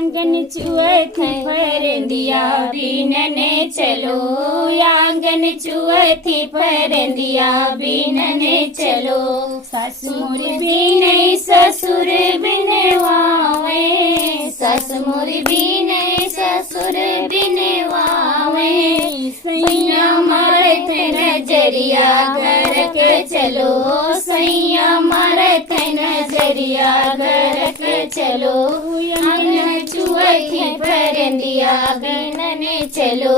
आंगन चुअथी फरंदिया बीनने चलो, आंगन चुअथी फरंदिया बीनने चलो। सासुर बीने ससुर बिनवावे, सासुर बीने ससुर बिनवावे। सैया मारत नजरिया घर के चलो, सैया मारत नजरिया घर के चलो। आंगन चुअथी फरंदिया बीनने चलो,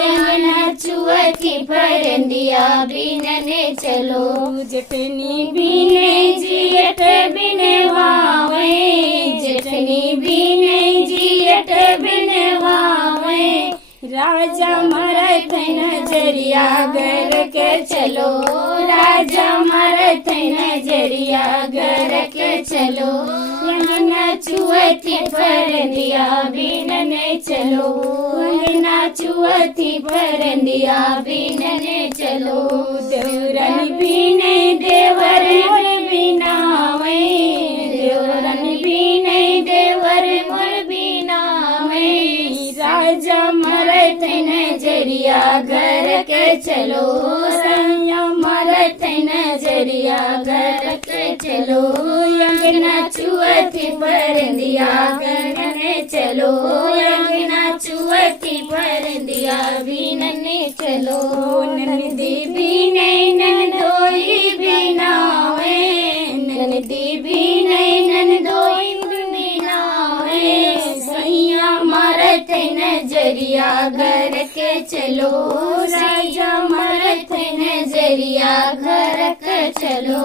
आंगन चुअथी फरंदिया बीनने चलो। जटनी बीने जियट बिनवावे, जटनी बीने जियट बिनवावे। राजा मरथ नजरिया घर के चलो, राजा मरथ नजरिया घर के चलो। अंगना चुअथी फरंदिया बीनने चलो, अंगना चुअथी फरंदिया बीनने चलो। देवरन बीने देवर मोर बिनावे, देवरन बीने देवर मोर बिनावे। राजा मरथ नजरिया घर के चलो, सैया मरथ नजरिया घर के चलो। अंगना चुअथी फरंदिया बीनने चलो, अंगना चुअथी फरंदिया बीनने चलो। नंदी बीने नंदोई बिनावे, नंदी बीने नंदोई बिनावे। सैया मरथ नजरिया घर के चलो, राजा मरथ नजरिया घर के चलो।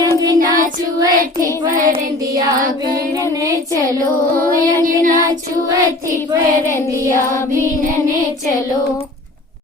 अंगना चुअथी फरंदिया बीनने चलो, अंगना चुअथी फरंदिया बीनने चलो।